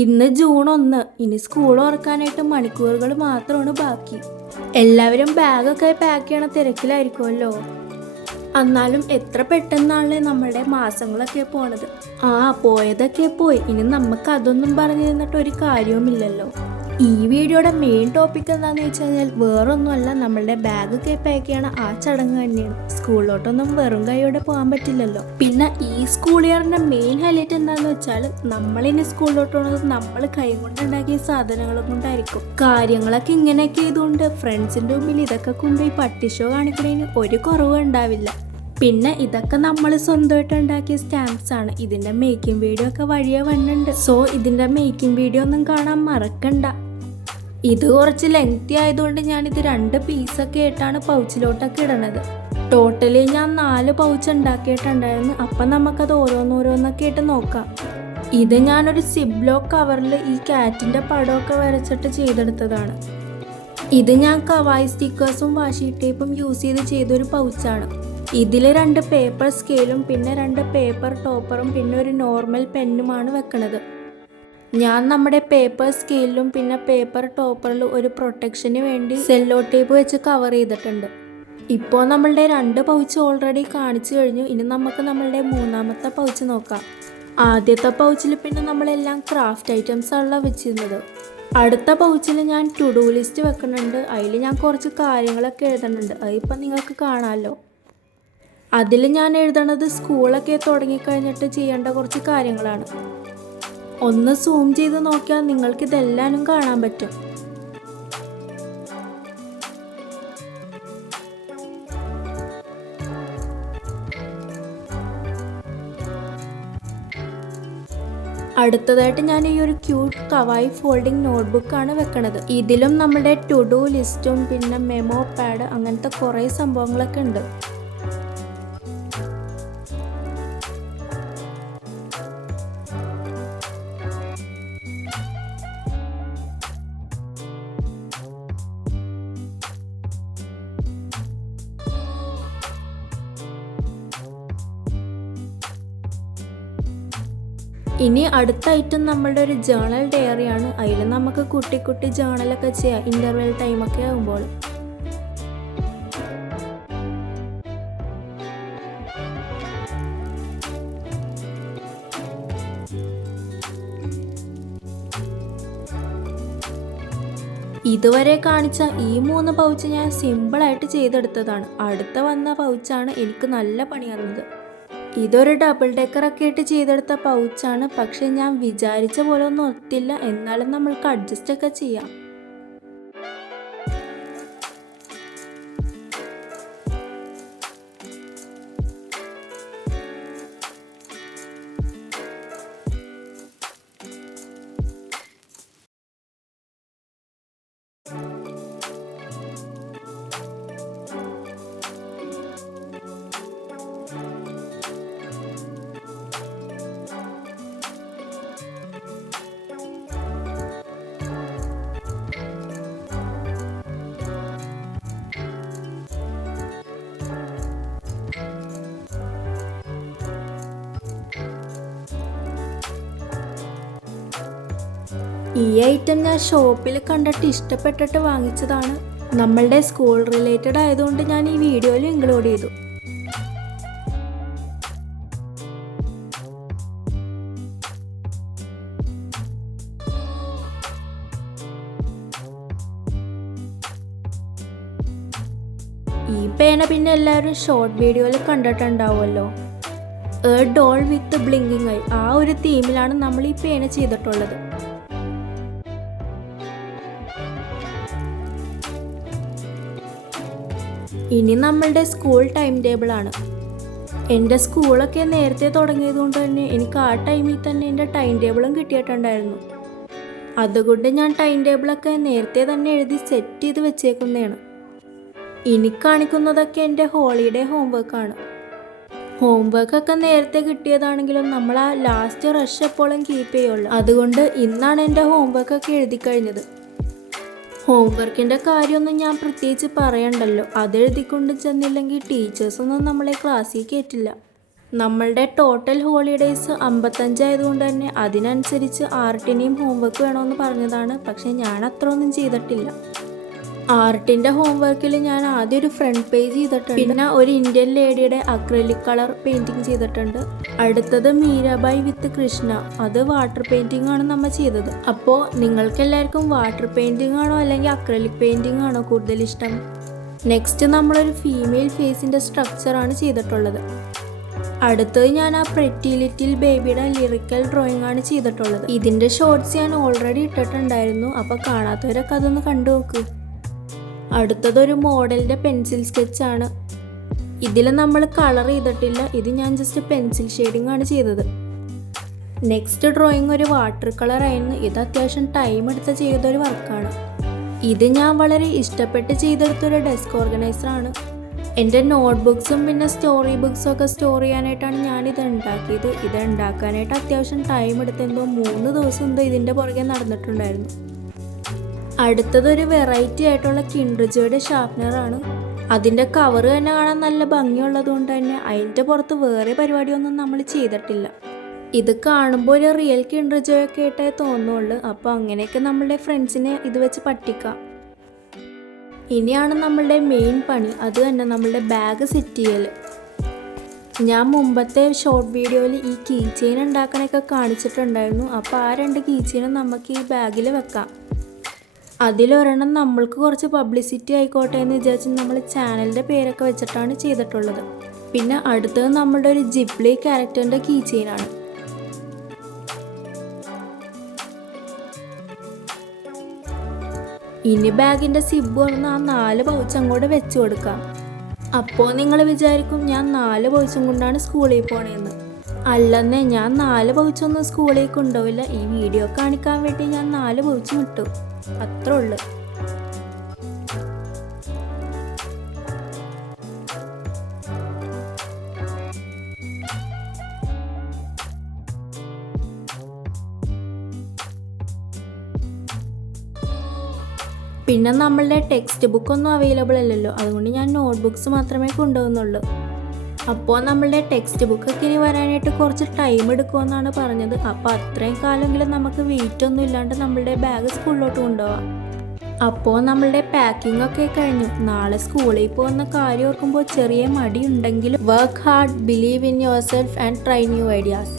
ഇന്ന് ജൂൺ 1. ഇനി സ്കൂൾ തുറക്കാനായിട്ട് മണിക്കൂറുകൾ മാത്രമാണ് ബാക്കി. എല്ലാവരും ബാഗൊക്കെ പാക്ക് ചെയ്യണ തിരക്കിലായിരിക്കുമല്ലോ. എന്നാലും എത്ര പെട്ടെന്നാണല്ലേ നമ്മുടെ മാസങ്ങളൊക്കെ പോണത്. പോയതൊക്കെ പോയി. ഇനി നമുക്ക് അതൊന്നും പറഞ്ഞു തന്നിട്ട് ഒരു കാര്യവുമില്ലല്ലോ. ഈ വീഡിയോയുടെ മെയിൻ ടോപ്പിക് എന്താണെന്ന് വെച്ച് കഴിഞ്ഞാൽ വേറൊന്നുമല്ല, നമ്മളുടെ ബാഗൊക്കെ പാക്ക് ചെയ്യണ ആ ചടങ്ങ് തന്നെയാണ്. സ്കൂളിലോട്ടൊന്നും വെറും കൈയോടെ പോകാൻ പറ്റില്ലല്ലോ. പിന്നെ ഈ സ്കൂൾ ഇയറിൻ്റെ മെയിൻ ഹൈലൈറ്റ് എന്താണെന്ന് വെച്ചാൽ നമ്മളിനി സ്കൂളിലോട്ട് പോകുന്നത് നമ്മൾ കൈ കൊണ്ടുണ്ടാക്കിയ സാധനങ്ങളും കൊണ്ടായിരിക്കും. കാര്യങ്ങളൊക്കെ ഇങ്ങനെയൊക്കെ ചെയ്തുകൊണ്ട് ഫ്രണ്ട്സിൻ്റെ മുമ്പിൽ ഇതൊക്കെ കൊണ്ടുപോയി പട്ടിഷോ കാണിക്കണതിന് ഒരു കുറവും ഉണ്ടാവില്ല. പിന്നെ ഇതൊക്കെ നമ്മൾ സ്വന്തമായിട്ട് ഉണ്ടാക്കിയ സ്റ്റാമ്പ്സ് ആണ്. ഇതിൻ്റെ മേക്കിംഗ് വീഡിയോ ഒക്കെ വഴിയെ വന്നിട്ടുണ്ട്. സോ ഇതിൻ്റെ മേക്കിംഗ് വീഡിയോ ഒന്നും കാണാൻ മറക്കണ്ട. ഇത് കുറച്ച് ലെങ്തി ആയതുകൊണ്ട് ഞാനിത് 2 പീസൊക്കെ ആയിട്ടാണ് പൗച്ചിലോട്ടൊക്കെ ഇടണത്. ടോട്ടലി ഞാൻ 4 പൗച്ച് ഉണ്ടാക്കിയിട്ടുണ്ടായിരുന്നു. അപ്പം നമുക്കത് ഓരോന്നോരോന്നൊക്കെ ആയിട്ട് നോക്കാം. ഇത് ഞാനൊരു സിബ്ലോക്ക് കവറിൽ ഈ കാറ്റിൻ്റെ പടമൊക്കെ വരച്ചിട്ട് ചെയ്തെടുത്തതാണ്. ഇത് ഞാൻ കവായി സ്റ്റിക്കേഴ്സും വാഷി ടേപ്പും യൂസ് ചെയ്തൊരു പൗച്ചാണ്. ഇതിൽ 2 പേപ്പർ സ്കെയിലും പിന്നെ 2 പേപ്പർ ടോപ്പറും പിന്നെ ഒരു നോർമൽ പെന്നുമാണ് വെക്കണത്. ഞാൻ നമ്മുടെ പേപ്പർ സ്കെയിലും പിന്നെ പേപ്പർ ടോപ്പറിൽ ഒരു പ്രൊട്ടക്ഷന് വേണ്ടി സെല്ലോ ടേപ്പ് വെച്ച് കവർ ചെയ്തിട്ടുണ്ട്. ഇപ്പോൾ നമ്മളുടെ 2 പൗച്ച് ഓൾറെഡി കാണിച്ചു കഴിഞ്ഞു. ഇനി നമുക്ക് നമ്മളുടെ 3ാമത്തെ പൗച്ച് നോക്കാം. ആദ്യത്തെ പൗച്ചിൽ പിന്നെ നമ്മളെല്ലാം ക്രാഫ്റ്റ് ഐറ്റംസ് ആണല്ലോ വെച്ചിരുന്നത്. അടുത്ത പൗച്ചിൽ ഞാൻ ടു ഡു ലിസ്റ്റ് വെക്കുന്നുണ്ട്. അതിൽ ഞാൻ കുറച്ച് കാര്യങ്ങളൊക്കെ എഴുതുന്നുണ്ട്. അതിപ്പോൾ നിങ്ങൾക്ക് കാണാമല്ലോ. അതിൽ ഞാൻ എഴുതണത് സ്കൂളൊക്കെ തുടങ്ങിക്കഴിഞ്ഞിട്ട് ചെയ്യേണ്ട കുറച്ച് കാര്യങ്ങളാണ്. ഒന്ന് സൂം ചെയ്ത് നോക്കിയാൽ നിങ്ങൾക്ക് ഇതെല്ലാനും കാണാൻ പറ്റും. അടുത്തതായിട്ട് ഞാൻ ഈ ഒരു ക്യൂട്ട് കവായി ഫോൾഡിംഗ് നോട്ട്ബുക്കാണ് വെക്കണത്. ഇതിലും നമ്മുടെ ടു ഡു ലിസ്റ്റും പിന്നെ മെമോ പാഡ് അങ്ങനത്തെ കുറേ സംഭവങ്ങളൊക്കെ ഉണ്ട്. ഇനി അടുത്ത ഐറ്റം നമ്മളുടെ ഒരു ജേണൽ ഡയറിയാണ്. അതിൽ നമുക്ക് കുട്ടി കുട്ടി ജേണലൊക്കെ ചെയ്യാം ഇൻ്റർവെൽ ടൈമൊക്കെ ആകുമ്പോൾ. ഇതുവരെ കാണിച്ച ഈ 3 പൗച്ച് ഞാൻ സിമ്പിളായിട്ട് ചെയ്തെടുത്തതാണ്. അടുത്ത വന്ന പൗച്ചാണ് എനിക്ക് നല്ല പണി വന്നത്. ഇതൊരു ഡബിൾ ഡെക്കറൊക്കെ ആയിട്ട് ചെയ്തെടുത്ത പൗച്ചാണ്. പക്ഷെ ഞാൻ വിചാരിച്ച പോലെ ഒന്നും ഒത്തില്ല. എന്നാലും നമ്മൾക്ക് അഡ്ജസ്റ്റ് ഒക്കെ ചെയ്യാം. ഈ ഐറ്റം ഞാൻ ഷോപ്പിൽ കണ്ടിട്ട് ഇഷ്ടപ്പെട്ടിട്ട് വാങ്ങിച്ചതാണ്. നമ്മളുടെ സ്കൂൾ റിലേറ്റഡ് ആയതുകൊണ്ട് ഞാൻ ഈ വീഡിയോയിൽ ഇൻക്ലൂഡ് ചെയ്തു. ഈ പേന പിന്നെ എല്ലാവരും ഷോർട്ട് വീഡിയോയിൽ കണ്ടിട്ടുണ്ടാവുമല്ലോ. A doll with blinking eye, ആ ഒരു തീമിലാണ് നമ്മൾ ഈ പേന ചെയ്തിട്ടുള്ളത്. ഇനി നമ്മളുടെ സ്കൂൾ ടൈം ടേബിളാണ്. എൻ്റെ സ്കൂളൊക്കെ നേരത്തെ തുടങ്ങിയതുകൊണ്ട് തന്നെ എനിക്ക് ആ ടൈമിൽ തന്നെ എൻ്റെ ടൈം ടേബിളും കിട്ടിയിട്ടുണ്ടായിരുന്നു. അതുകൊണ്ട് ഞാൻ ടൈം ടേബിളൊക്കെ നേരത്തെ തന്നെ എഴുതി സെറ്റ് ചെയ്ത് വെച്ചേക്കുന്നതാണ്. ഇനി കാണിക്കുന്നതൊക്കെ എൻ്റെ ഹോളിഡേ ഹോംവർക്കാണ്. ഹോംവർക്കൊക്കെ നേരത്തെ കിട്ടിയതാണെങ്കിലും നമ്മൾ ആ ലാസ്റ്റ് റഷ് എപ്പോഴും കീപ്പ് ചെയ്യുള്ളൂ. അതുകൊണ്ട് ഇന്നാണ് എൻ്റെ ഹോംവർക്കൊക്കെ എഴുതി കഴിഞ്ഞത്. ഹോംവർക്കിൻ്റെ കാര്യമൊന്നും ഞാൻ പ്രത്യേകിച്ച് പറയണ്ടല്ലോ. അതെഴുതിക്കൊണ്ട് ചെന്നില്ലെങ്കിൽ ടീച്ചേഴ്സൊന്നും നമ്മളെ ക്ലാസ്സിൽ കയറ്റില്ല. നമ്മളുടെ ടോട്ടൽ ഹോളിഡേയ്സ് 55 ആയതുകൊണ്ട് തന്നെ അതിനനുസരിച്ച് ആർട്ടിനെയും ഹോംവർക്ക് വേണമെന്ന് പറഞ്ഞതാണ്. പക്ഷേ ഞാൻ അത്ര ഒന്നും ചെയ്തിട്ടില്ല. ആർട്ടിൻ്റെ ഹോംവർക്കിൽ ഞാൻ ആദ്യം ഒരു ഫ്രണ്ട് പേജ് ചെയ്തിട്ടുണ്ട്, പിന്നെ ഒരു ഇന്ത്യൻ ലേഡിയുടെ അക്രിലിക് കളർ പെയിൻറ്റിങ് ചെയ്തിട്ടുണ്ട്. അടുത്തത് മീരാബായി വിത്ത് കൃഷ്ണ, അത് വാട്ടർ പെയിൻറ്റിംഗ് ആണ് നമ്മൾ ചെയ്തത്. അപ്പോൾ നിങ്ങൾക്ക് എല്ലാവർക്കും വാട്ടർ പെയിൻറ്റിംഗ് ആണോ അല്ലെങ്കിൽ അക്രിലിക് പെയിൻറ്റിംഗ് ആണോ കൂടുതൽ ഇഷ്ടം? നെക്സ്റ്റ് നമ്മളൊരു ഫീമെയിൽ ഫേസിൻ്റെ സ്ട്രക്ചറാണ് ചെയ്തിട്ടുള്ളത്. അടുത്തത് ഞാൻ ആ പ്രെറ്റി ലിറ്റിൽ ബേബിയുടെ ലിറിക്കൽ ഡ്രോയിങ് ആണ് ചെയ്തിട്ടുള്ളത്. ഇതിൻ്റെ ഷോർട്സ് ഞാൻ ഓൾറെഡി ഇട്ടിട്ടുണ്ടായിരുന്നു, അപ്പോൾ കാണാത്തവരൊക്കെ അതൊന്ന് കണ്ടു നോക്ക്. അടുത്തതൊരു മോഡലിൻ്റെ പെൻസിൽ സ്കെച്ചാണ്. ഇതിൽ നമ്മൾ കളർ ചെയ്തിട്ടില്ല, ഇത് ഞാൻ ജസ്റ്റ് പെൻസിൽ ഷെയ്ഡിങ് ആണ് ചെയ്തത്. നെക്സ്റ്റ് ഡ്രോയിങ് ഒരു വാട്ടർ കളർ ആയിരുന്നു. ഇത് അത്യാവശ്യം ടൈം എടുത്ത് ചെയ്തൊരു വർക്കാണ്. ഇത് ഞാൻ വളരെ ഇഷ്ടപ്പെട്ട് ചെയ്തെടുത്തൊരു ഡെസ്ക് ഓർഗനൈസറാണ്. എൻ്റെ നോട്ട്ബുക്സും പിന്നെ സ്റ്റോറി ബുക്സും ഒക്കെ സ്റ്റോർ ചെയ്യാനായിട്ടാണ് ഞാനിത് ഉണ്ടാക്കിയത്. ഇത് ഉണ്ടാക്കാനായിട്ട് അത്യാവശ്യം ടൈം എടുത്തെന്തോ 3 ദിവസം എന്തോ ഇതിൻ്റെ പുറകെ നടന്നിട്ടുണ്ടായിരുന്നു. അടുത്തതൊരു വെറൈറ്റി ആയിട്ടുള്ള കിൻഡർ ജോയുടെ ഷാർപ്നറാണ്. അതിൻ്റെ കവർ തന്നെ കാണാൻ നല്ല ഭംഗിയുള്ളത് കൊണ്ട് തന്നെ അതിൻ്റെ പുറത്ത് വേറെ പരിപാടിയൊന്നും നമ്മൾ ചെയ്തിട്ടില്ല. ഇത് കാണുമ്പോൾ ഒരു റിയൽ കിൻഡർ ജോയ് ഒക്കെ ആയിട്ടേ തോന്നുള്ളൂ. അപ്പോൾ അങ്ങനെയൊക്കെ നമ്മളുടെ ഫ്രണ്ട്സിനെ ഇത് വെച്ച് പറ്റിക്കാം. ഇനിയാണ് നമ്മളുടെ മെയിൻ പണി, അത് തന്നെ നമ്മളുടെ ബാഗ് സെറ്റ് ചെയ്യൽ. ഞാൻ മുമ്പത്തെ ഷോർട്ട് വീഡിയോയിൽ ഈ കീ ചെയിൻ ഉണ്ടാക്കാനൊക്കെ കാണിച്ചിട്ടുണ്ടായിരുന്നു. അപ്പോൾ ആ 2 കീ ചെയിനും നമുക്ക് ഈ ബാഗിൽ വെക്കാം. അതിലൊരെണ്ണം നമ്മൾക്ക് കുറച്ച് പബ്ലിസിറ്റി ആയിക്കോട്ടെ എന്ന് വിചാരിച്ച് നമ്മൾ ചാനലിൻ്റെ പേരൊക്കെ വെച്ചിട്ടാണ് ചെയ്തിട്ടുള്ളത്. പിന്നെ അടുത്തത് നമ്മളുടെ ഒരു ജിപ്ലി ക്യാരക്ടറിൻ്റെ കീ ചെയിനാണ്. ഇനി ബാഗിൻ്റെ സിബ് തുറന്ന് ആ 4 പൗച്ച് അങ്ങോട്ട് വെച്ച് കൊടുക്കാം. അപ്പോൾ നിങ്ങൾ വിചാരിക്കും ഞാൻ 4 പൗച്ചും കൊണ്ടാണ് സ്കൂളിൽ പോണേന്ന്. അല്ലെന്നേ, ഞാൻ 4 പൗച്ചൊന്നും സ്കൂളിൽ കൊണ്ടുപോയില്ല. ഈ വീഡിയോ കാണിക്കാൻ വേണ്ടി ഞാൻ 4 പൗച്ചും ഇട്ടു, അത്രേ ഉള്ളു. പിന്നെ നമ്മളുടെ ടെക്സ്റ്റ് ബുക്കൊന്നും അവൈലബിൾ അല്ലല്ലോ, അതുകൊണ്ട് ഞാൻ നോട്ട്ബുക്സ് മാത്രമേ കൊണ്ടുപോകുന്നുള്ളൂ. അപ്പോൾ നമ്മളുടെ ടെക്സ്റ്റ് ബുക്കൊക്കെ ഇനി വരാനായിട്ട് കുറച്ച് ടൈം എടുക്കുമെന്നാണ് പറഞ്ഞത്. അപ്പോൾ അത്രയും കാലമെങ്കിലും നമുക്ക് വെയിറ്റ് ഒന്നും ഇല്ലാണ്ട് നമ്മളുടെ ബാഗ് സ്കൂളിലോട്ട് കൊണ്ടുപോകാം. അപ്പോൾ നമ്മളുടെ പാക്കിംഗ് ഒക്കെ കഴിഞ്ഞു. നാളെ സ്കൂളിൽ പോകുന്ന കാര്യം ഓർക്കുമ്പോൾ ചെറിയ മടിയുണ്ടെങ്കിലും work hard, believe in yourself and try new ideas.